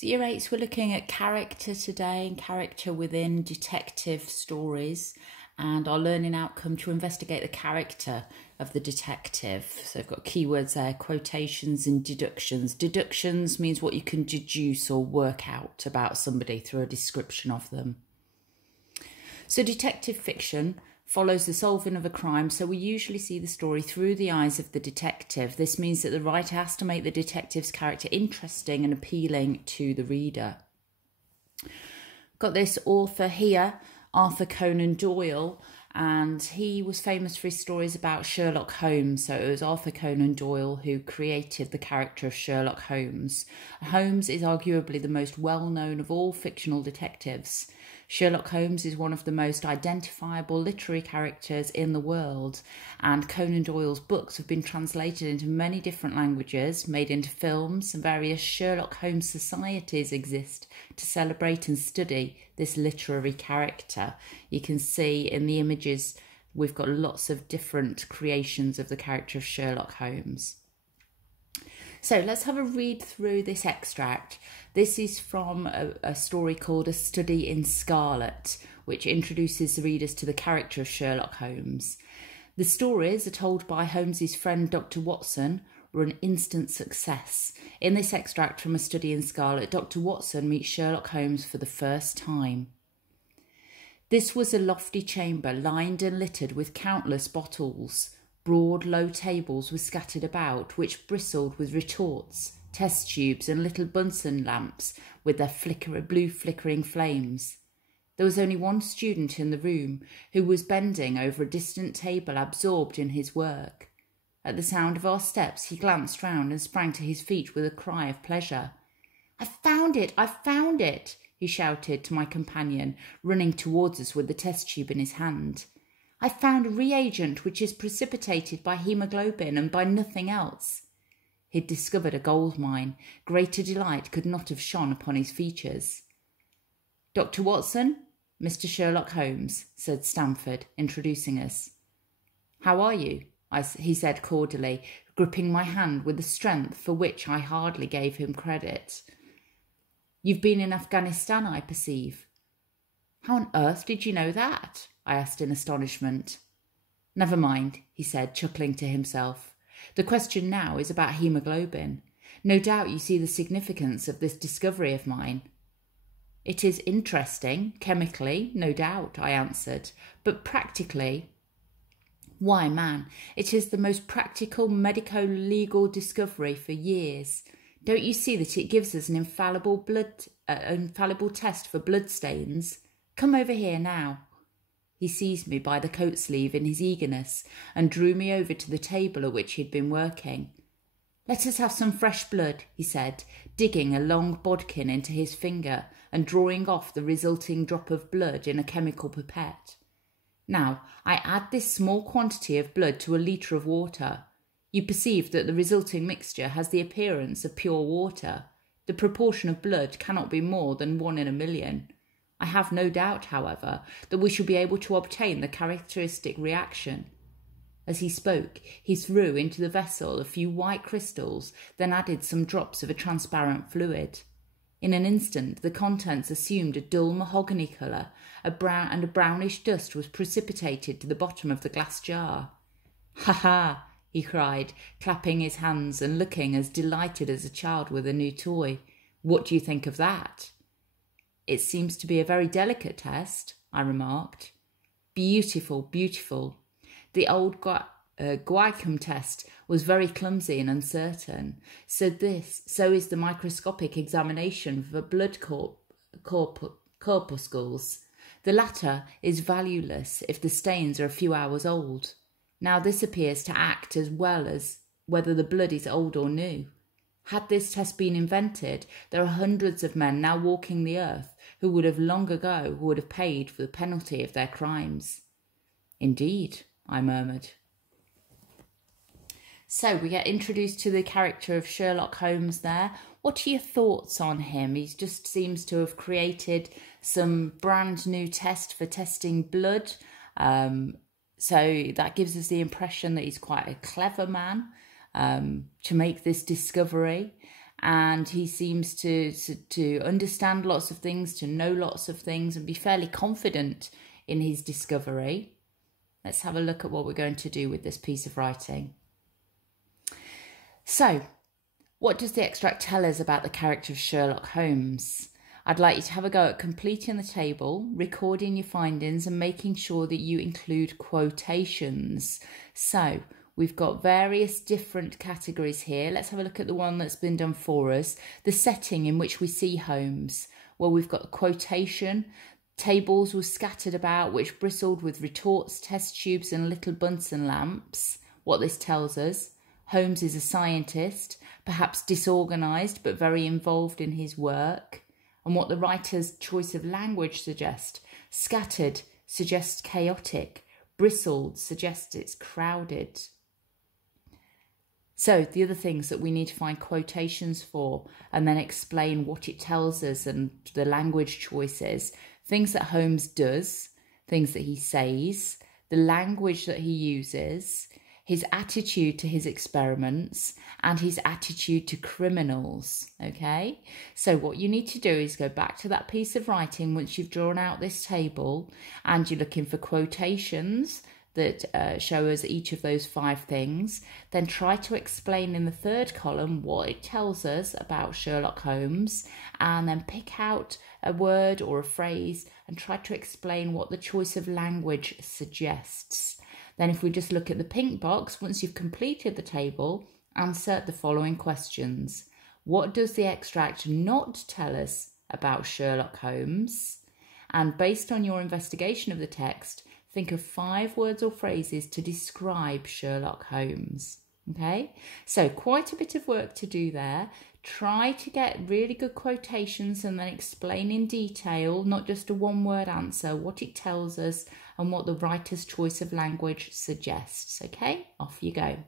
So year 8, we're looking at character today and character within detective stories and our learning outcome to investigate the character of the detective. So I've got keywords there, quotations and deductions. Deductions means what you can deduce or work out about somebody through a description of them. So detective fiction follows the solving of a crime, so we usually see the story through the eyes of the detective. This means that the writer has to make the detective's character interesting and appealing to the reader. Got this author here, Arthur Conan Doyle, and he was famous for his stories about Sherlock Holmes. So it was Arthur Conan Doyle who created the character of Sherlock Holmes. Holmes is arguably the most well-known of all fictional detectives. Sherlock Holmes is one of the most identifiable literary characters in the world, and Conan Doyle's books have been translated into many different languages, made into films, and various Sherlock Holmes societies exist to celebrate and study this literary character. You can see in the images we've got lots of different creations of the character of Sherlock Holmes. So let's have a read through this extract. This is from a story called A Study in Scarlet, which introduces the readers to the character of Sherlock Holmes. The stories are told by Holmes's friend Dr. Watson were an instant success. In this extract from A Study in Scarlet, Dr. Watson meets Sherlock Holmes for the first time. This was a lofty chamber lined and littered with countless bottles. Broad, low tables were scattered about, which bristled with retorts, test tubes and little Bunsen lamps with their blue flickering flames. There was only one student in the room, who was bending over a distant table, absorbed in his work. At the sound of our steps, he glanced round and sprang to his feet with a cry of pleasure. "I found it! I found it!" he shouted to my companion, running towards us with the test tube in his hand. "I found a reagent which is precipitated by haemoglobin and by nothing else." He'd discovered a gold mine. Greater delight could not have shone upon his features. "Dr. Watson, Mr. Sherlock Holmes," said Stamford, introducing us. "How are you?" he said cordially, gripping my hand with a strength for which I hardly gave him credit. "You've been in Afghanistan, I perceive." "How on earth did you know that?" I asked in astonishment. "Never mind," he said, chuckling to himself. "The question now is about haemoglobin. No doubt you see the significance of this discovery of mine." "It is interesting, chemically, no doubt," I answered, "but practically—" "Why, man, it is the most practical medico-legal discovery for years. Don't you see that it gives us an infallible test for blood stains? Come over here now." He seized me by the coat sleeve in his eagerness and drew me over to the table at which he had been working. "Let us have some fresh blood," he said, digging a long bodkin into his finger and drawing off the resulting drop of blood in a chemical pipette. "Now, I add this small quantity of blood to a litre of water. You perceive that the resulting mixture has the appearance of pure water. The proportion of blood cannot be more than 1 in a million. I have no doubt, however, that we shall be able to obtain the characteristic reaction." As he spoke, he threw into the vessel a few white crystals, then added some drops of a transparent fluid. In an instant, the contents assumed a dull mahogany colour, a brownish dust was precipitated to the bottom of the glass jar. "Ha ha!" he cried, clapping his hands and looking as delighted as a child with a new toy. "What do you think of that?" "It seems to be a very delicate test," I remarked. "Beautiful, beautiful. The old Gwycombe test was very clumsy and uncertain. So is the microscopic examination for blood corpuscles. The latter is valueless if the stains are a few hours old. Now this appears to act as well as whether the blood is old or new. Had this test been invented, there are hundreds of men now walking the earth who would have paid for the penalty of their crimes." "Indeed," I murmured. So we get introduced to the character of Sherlock Holmes there. What are your thoughts on him? He just seems to have created some brand new test for testing blood. So that gives us the impression that he's quite a clever man to make this discovery. and he seems to understand lots of things, to know lots of things, and be fairly confident in his discovery. Let's have a look at what we're going to do with this piece of writing. So, what does the extract tell us about the character of Sherlock Holmes? I'd like you to have a go at completing the table, recording your findings and making sure that you include quotations. So, we've got various different categories here. Let's have a look at the one that's been done for us. The setting in which we see Holmes. Well, we've got the quotation. Tables were scattered about which bristled with retorts, test tubes and little Bunsen lamps. What this tells us: Holmes is a scientist, perhaps disorganised but very involved in his work. And what the writer's choice of language suggests: scattered suggests chaotic, bristled suggests it's crowded. So the other things that we need to find quotations for and then explain what it tells us and the language choices: things that Holmes does, things that he says, the language that he uses, his attitude to his experiments, and his attitude to criminals, okay? So what you need to do is go back to that piece of writing once you've drawn out this table, and you're looking for quotations that show us each of those 5 things. Then try to explain in the 3rd column what it tells us about Sherlock Holmes, and then pick out a word or a phrase and try to explain what the choice of language suggests. Then if we just look at the pink box, once you've completed the table, answer the following questions. What does the extract not tell us about Sherlock Holmes? And based on your investigation of the text, think of 5 words or phrases to describe Sherlock Holmes. Okay, so quite a bit of work to do there. Try to get really good quotations and then explain in detail, not just a 1-word answer, what it tells us and what the writer's choice of language suggests. Okay, off you go.